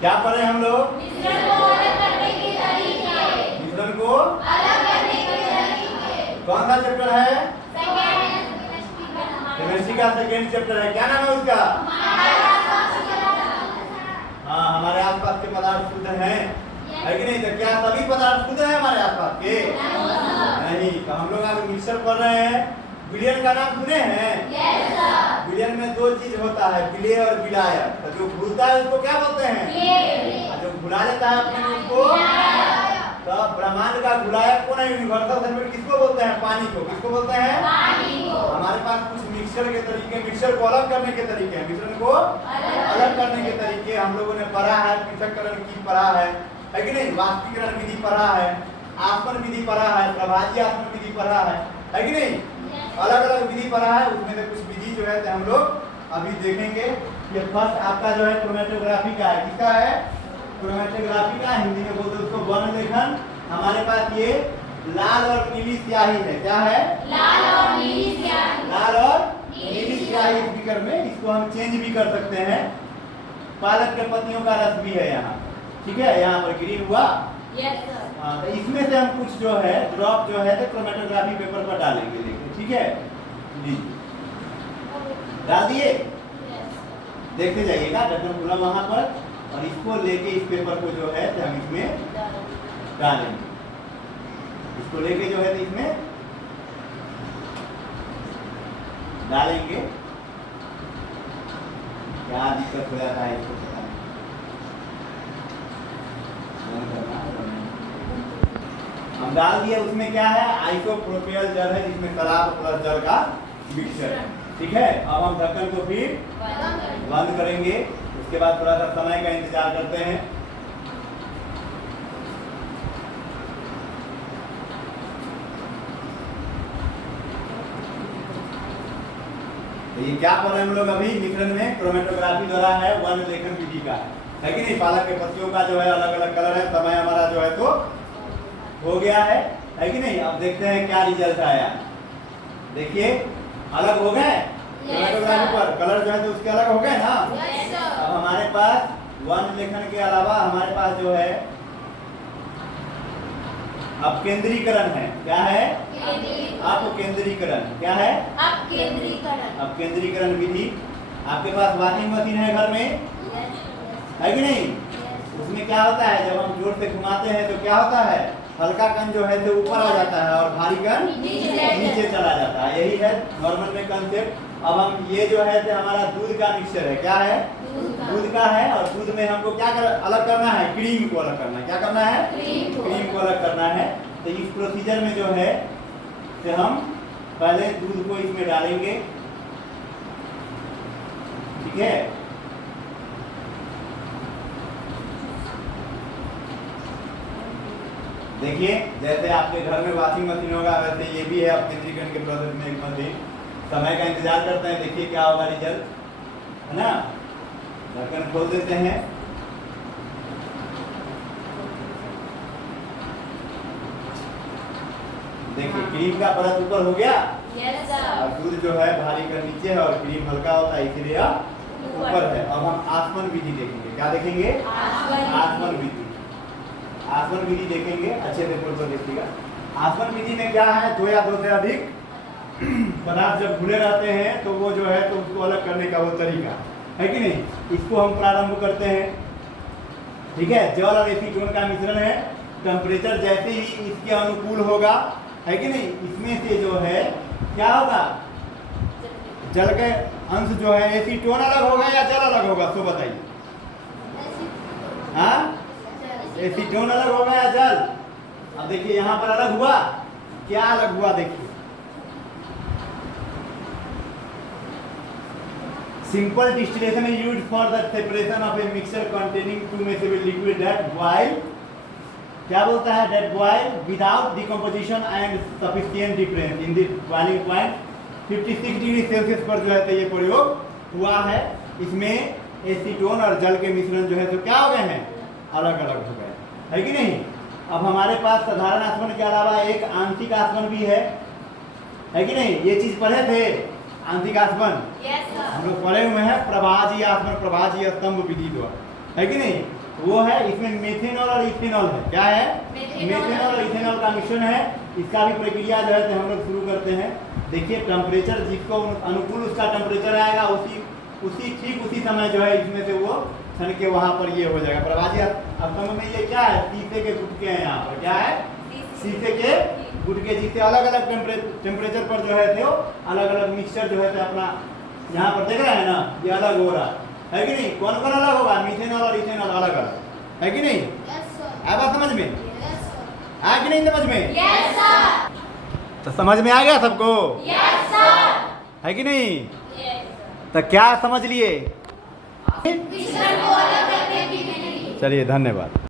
क्या पढ़े हम लोग? मिश्रण को अलग करने के तरीके। मिश्रण को अलग करने के तरीके। कौन सा चैप्टर है? केमिस्ट्री का सेकेंड चैप्टर है। क्या नाम है उसका? हाँ, हमारे आसपास के पदार्थ शुद्ध हैं, है कि नहीं? तो क्या सभी पदार्थ शुद्ध हैं हमारे आसपास के? नहीं। तो हम लोग आज मिक्सर पढ़ रहे हैं। विलयन का नाम सुने हैं? विलयन में दो चीज होता है, विलेय और विलायक। तो जो घुलता है उसको क्या बोलते हैं? और जो घुला लेता है अपने उसको। तो ब्रह्मांड का घुलायक कौन है? यूनिवर्सल सॉल्वेंट किसको बोलते हैं? पानी को। किसको बोलते हैं? पानी को। हमारे पास कुछ मिक्सर के तरीके, मिक्सर को अलग करने के तरीके हैं, मिश्रण को अलग करने के तरीके हम लोगों ने पढ़ा है। पृथक्करण की पढ़ा है कि नहीं? वाष्पीकरण विधि पढ़ा है, आसवन विधि पढ़ा है, प्रभाजी आसवन विधि पढ़ा है कि नहीं? अलग अलग विधि पढ़ा है। उसमें से कुछ विधि जो है हम लोग अभी देखेंगे। ये फर्स्ट आपका जो है क्रोमेटोग्राफी का है। किसका है? क्रोमेटोग्राफी का। हिंदी में बोलते हैं उसको वर्ण लेखन। हमारे पास ये लाल और नीली स्याही है। क्या है? लाल और नीली स्याही। लाल और नीली स्याही स्पीकर में। इसको हम चेंज भी कर सकते हैं। पालक के पत्तियों का रस भी है यहाँ, ठीक है? यहाँ पर ग्रीन हुआ। Yes sir. हाँ, तो इसमें से हम कुछ जो है ड्रॉप जो है तो क्रोमेटोग्राफी पेपर पर डालेंगे, देखिए, ठीक है जी? डाल दिए? देखते जाइएगा, ढक्कन खुला वहां पर, और इसको लेके इस पेपर को जो है तो हम इसमें डालेंगे। इसको लेके जो है तो इसमें डालेंगे। क्या दिक्कत हो जाता है इसको पता नहीं। हम डाल दिए। उसमें क्या है? आइसोप्रोपियल जल है, जिसमें शराब प्लस जल का मिक्सचर है, ठीक है? अब हम ढक्कन को फिर बंद करेंगे। उसके बाद थोड़ा सा समय का इंतजार करते हैं। तो ये क्या कर रहे हैं हम लोग अभी? मिश्रण में क्रोमेटोग्राफी द्वारा है वर्ण लेखन विधि का, है कि नहीं? पालक के पत्तियों का जो है अलग अलग कलर है। समय हमारा जो है तो हो गया है कि नहीं? अब देखते हैं क्या रिजल्ट आया। देखिए, अलग हो गए क्रोमेटोग्राफी पर कलर जो है तो उसके अलग हो गए ना। अब हमारे पास वर्ण लेखन के अलावा हमारे पास जो है अब केंद्रीकरण है। क्या है? अपकेंद्रीकरण। क्या है? अपकेंद्रीकरण विधि। आपके पास वॉशिंग मशीन है घर में, है कि नहीं? उसमें क्या होता है? जब हम जोर से घुमाते हैं तो क्या होता है? हल्का कण जो है तो ऊपर आ जाता है और भारी कण नीचे चला जाता है। यही है नॉर्मल में कंसेप्ट। अब हम ये जो है तो हमारा दूध का मिक्सचर है। क्या है? दूध का है। और दूध में हमको क्या अलग करना है? क्रीम को अलग करना है। क्या करना है? क्रीम को अलग करना है। तो इस प्रोसीजर में जो है तो हम पहले दूध को इसमें डालेंगे, ठीक है? देखिए, जैसे आपके घर में वॉशिंग मशीन होगा वैसे ये भी है अपकेंद्रीकरण के प्रोसेस में एक मशीन। समय का इंतजार करते हैं, देखिए क्या होगा रिजल्ट, है ना? ढक्कन खोल देते हैं। देखिए, क्रीम का परत ऊपर हो गया। और दूध जो है भारी का नीचे है और क्रीम हल्का होता है, इसीलिए ऊपर है। अब हम आसवन विधि देखेंगे। क्या देखेंगे? आसवन विधि। आसवन विधि देखेंगे, अच्छे से तो देखिएगा। आसवन विधि में क्या है? दो या दो से अधिक पदार्थ जब घुले रहते हैं तो वो जो है तो उसको अलग करने का वो तरीका है कि नहीं? इसको हम प्रारंभ करते हैं, ठीक है? जल और एसीटोन का मिश्रण है। टेम्परेचर जैसे ही इसके अनुकूल होगा, है कि नहीं, इसमें से जो है क्या होगा? जल के अंश जो है, एसीटोन अलग होगा या जल अलग होगा? तो बताइए। हाँ, एसीटोन अलग होगा या जल? अब देखिए यहाँ पर अलग हुआ। क्या अलग हुआ? देखिए, simple distillation is used for the separation of a mixture containing two miscible liquid that boil, क्या बोलता है? That boil without decomposition and sufficient difference in the boiling point 56 degree Celsius पर जो है तो ये प्रयोग हुआ है। इसमें एसीटोन और जल के मिश्रण जो है तो क्या हो गए हैं? अलग अलग हो गए, है कि नहीं? अब हमारे पास साधारण आसवन के अलावा एक आंशिक आसवन भी है कि नहीं? ये चीज पढ़े थे, आंशिक आसवन हम लोग पढ़े हुए हैं। प्रभाजी आसवन, प्रभाजी स्तंभ विधि द्वारा, है कि नहीं? वो है, इसमें मेथेनॉल और इथेनॉल है। क्या है? मेथेनॉल और इथेनॉल का मिश्रण है। इसका भी प्रक्रिया जो है तो हम लोग शुरू करते हैं। देखिए टेम्परेचर जिसको अनुकूल उसका टेम्परेचर आएगा, उसी समय जो है इसमें से वो छन के वहाँ पर ये हो जाएगा। प्रभाजी अब समय में ये क्या है? शीशे के गुटके हैं यहाँ पर। क्या है? शीशे के गुटके, जिससे अलग अलग टेम्परेचर पर जो है तो अलग अलग मिक्सचर जो है तो अपना यहाँ पर देख रहे हैं ना, ये अलग हो रहा है कि नहीं? कौन कौन अलग होगा? मीथेनॉल और इथेनॉल अलग अलग है कि नहीं? आया बात समझ में? आया कि नहीं समझ में? Yes, sir. तो समझ में आ गया सबको? Yes, sir. है कि नहीं? Yes. तो क्या समझ लिए? मिश्रण को अलग करने की विधि। चलिए धन्यवाद।